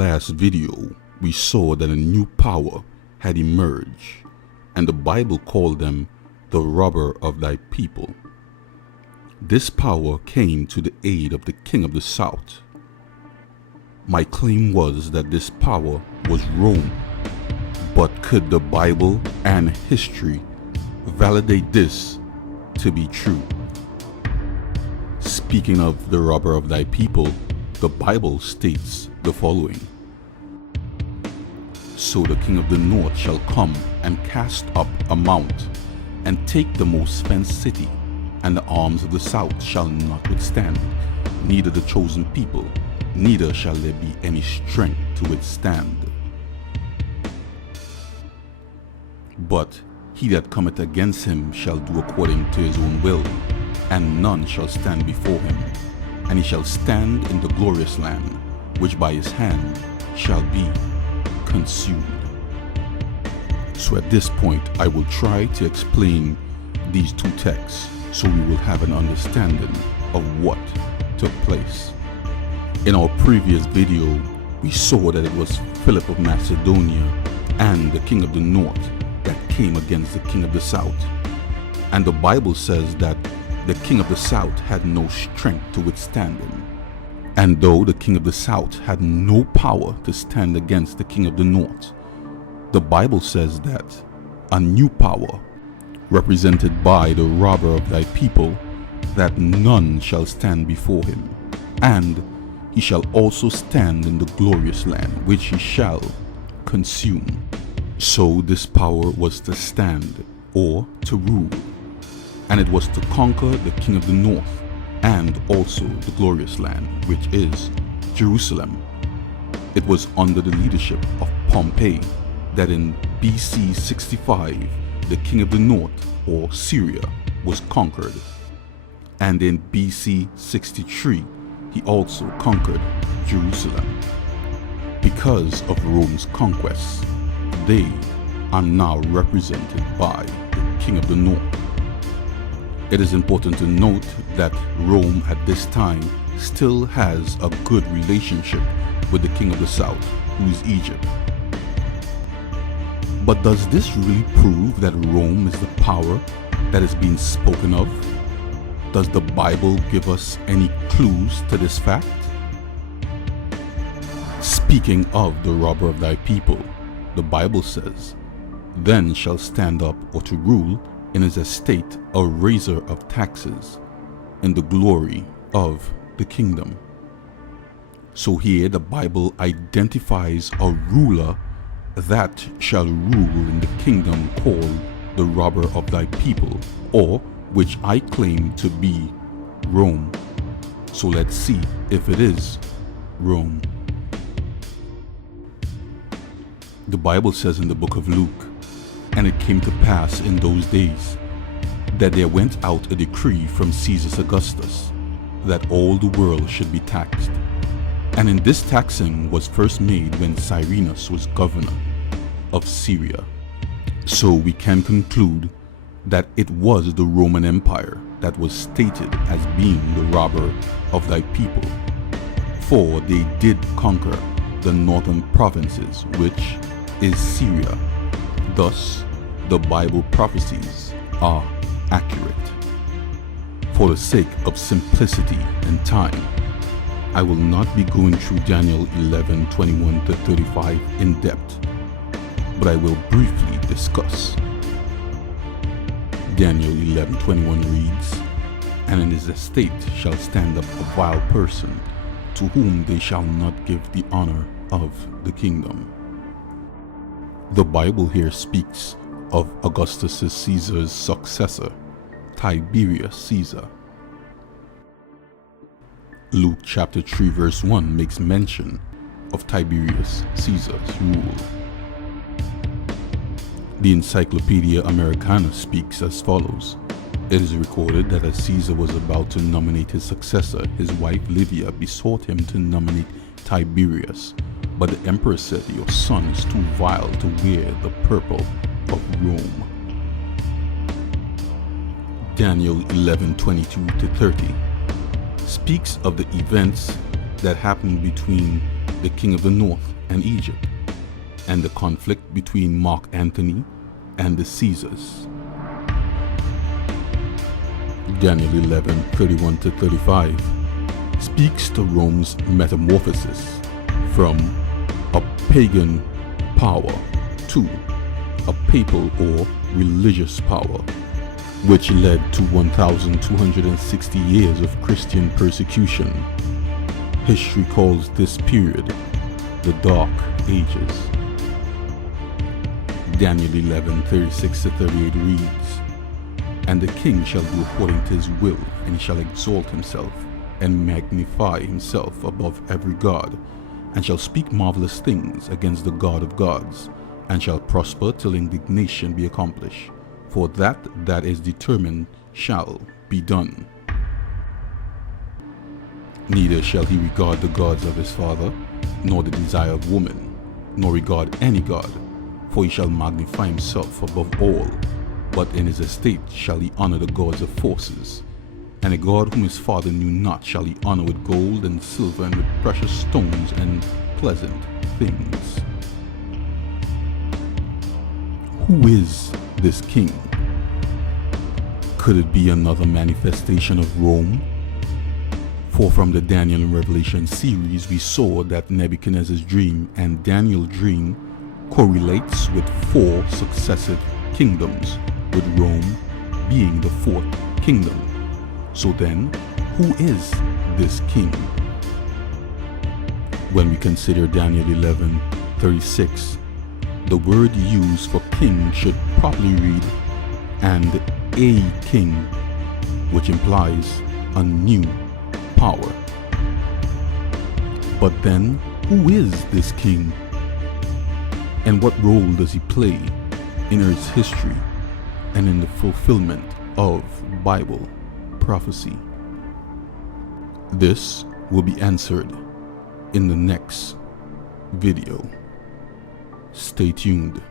last video, we saw that a new power had emerged, and the Bible called them the robber of thy people. This power came to the aid of the king of the south. My claim was that this power was Rome, but could the Bible and history validate this to be true? Speaking of the robber of thy people, the Bible states the following: So the king of the north shall come and cast up a mount, and take the most fenced city, and the arms of the south shall not withstand, neither the chosen people, neither shall there be any strength to withstand. But he that cometh against him shall do according to his own will, and none shall stand before him. And he shall stand in the glorious land, which by his hand shall be consumed. So at this point, I will try to explain these two texts so we will have an understanding of what took place. In our previous video, we saw that it was Philip of Macedonia and the king of the north that came against the king of the south. And the Bible says that the king of the south had no strength to withstand him. And though the king of the south had no power to stand against the king of the north, the Bible says that a new power, represented by the robber of thy people, that none shall stand before him, and he shall also stand in the glorious land, which he shall consume. So this power was to stand, or to rule, and it was to conquer the king of the north, and also the glorious land, which is Jerusalem. It was under the leadership of Pompey that in BC 65, the king of the north, or Syria, was conquered. And in BC 63, he also conquered Jerusalem. Because of Rome's conquests, they are now represented by the king of the north. It is important to note that Rome at this time still has a good relationship with the king of the south, who is Egypt. But does this really prove that Rome is the power that is being spoken of? Does the Bible give us any clues to this fact? Speaking of the robber of thy people, the Bible says, Then shall stand up or to rule in his estate a raiser of taxes, in the glory of the kingdom. So here the Bible identifies a ruler that shall rule in the kingdom called the robber of thy people, or which I claim to be Rome. So let's see if it is Rome. The Bible says in the book of Luke, And it came to pass in those days that there went out a decree from Caesar Augustus that all the world should be taxed. And in this taxing was first made when Cyrenius was governor of Syria. So we can conclude that it was the Roman Empire that was stated as being the robber of thy people, for they did conquer the northern provinces, which is Syria. Thus, the Bible prophecies are accurate. For the sake of simplicity and time, I will not be going through Daniel 11:21 to 35 in depth, but I will briefly discuss. Daniel 11:21 reads, And in his estate shall stand up a vile person, to whom they shall not give the honor of the kingdom. The Bible here speaks of Augustus Caesar's successor, Tiberius Caesar. Luke chapter 3 verse 1 makes mention of Tiberius Caesar's rule. The Encyclopedia Americana speaks as follows. It is recorded that as Caesar was about to nominate his successor, his wife Livia besought him to nominate Tiberius, but the emperor said, Your son is too vile to wear the purple of Rome. Daniel 11:22 to 30 speaks of the events that happened between the king of the north and Egypt, and the conflict between Mark Antony and the Caesars. Daniel 11:31-35 speaks to Rome's metamorphosis from a pagan power to a papal or religious power, which led to 1,260 years of Christian persecution. History calls this period the Dark Ages. Daniel 11:36-38 reads, "And the king shall do according to his will, and he shall exalt himself, and magnify himself above every god, and shall speak marvelous things against the God of gods, and shall prosper till indignation be accomplished. For that is determined shall be done. Neither shall he regard the gods of his father, nor the desire of woman, nor regard any god, for he shall magnify himself above all. But in his estate shall he honor the gods of forces, and a god whom his father knew not shall he honor with gold and silver and with precious stones and pleasant things." Who is this king? Could it be another manifestation of Rome? For from the Daniel and Revelation series, we saw that Nebuchadnezzar's dream and Daniel's dream correlates with 4 successive kingdoms, with Rome being the 4th kingdom. So then, who is this king? When we consider Daniel 11:36, the word used for king should probably read, "and a king," which implies a new power. But then, who is this king? And what role does he play in Earth's history and in the fulfillment of Bible prophecy? This will be answered in the next video. Stay tuned.